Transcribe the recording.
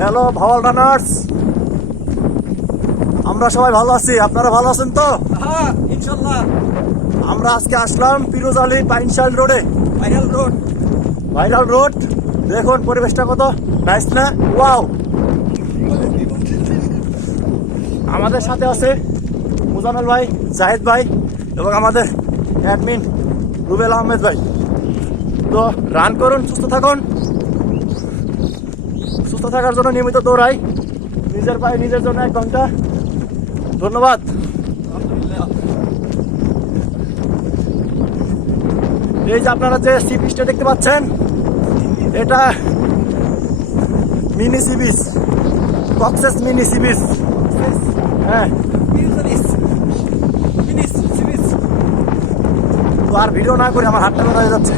Hello Bhawal runners, আমরা সবাই ভালো আছি। আপনারা ভালো আছেন তো? হ্যাঁ, ইনশাল্লাহ। আমরা আজকে আসলাম ফিরোজ আলী পাইনশাল রোডে। ভাইরাল রোড দেখুন, পরিবেশটা কত নাইস না? ওয়াও। আমাদের সাথে আছে মুজাম্মেল ভাই, জাহিদ ভাই এবং আমাদের অ্যাডমিন রুবেল আহমেদ ভাই। তো রান করুন, সুস্থ থাকুন। সুস্থ থাকার জন্য নিয়মিত দৌড়াই, নিজের পায়ে নিজের জন্য 1 ঘন্টা। ধন্যবাদ। এই যে আপনারা যে সি বিচটা দেখতে পাচ্ছেন, এটা mini sea beach, Cox's mini sea beach. হ্যাঁ, তো আর ভিডিও না করে আমার হাতটা ব্যথা হয়ে যাচ্ছে।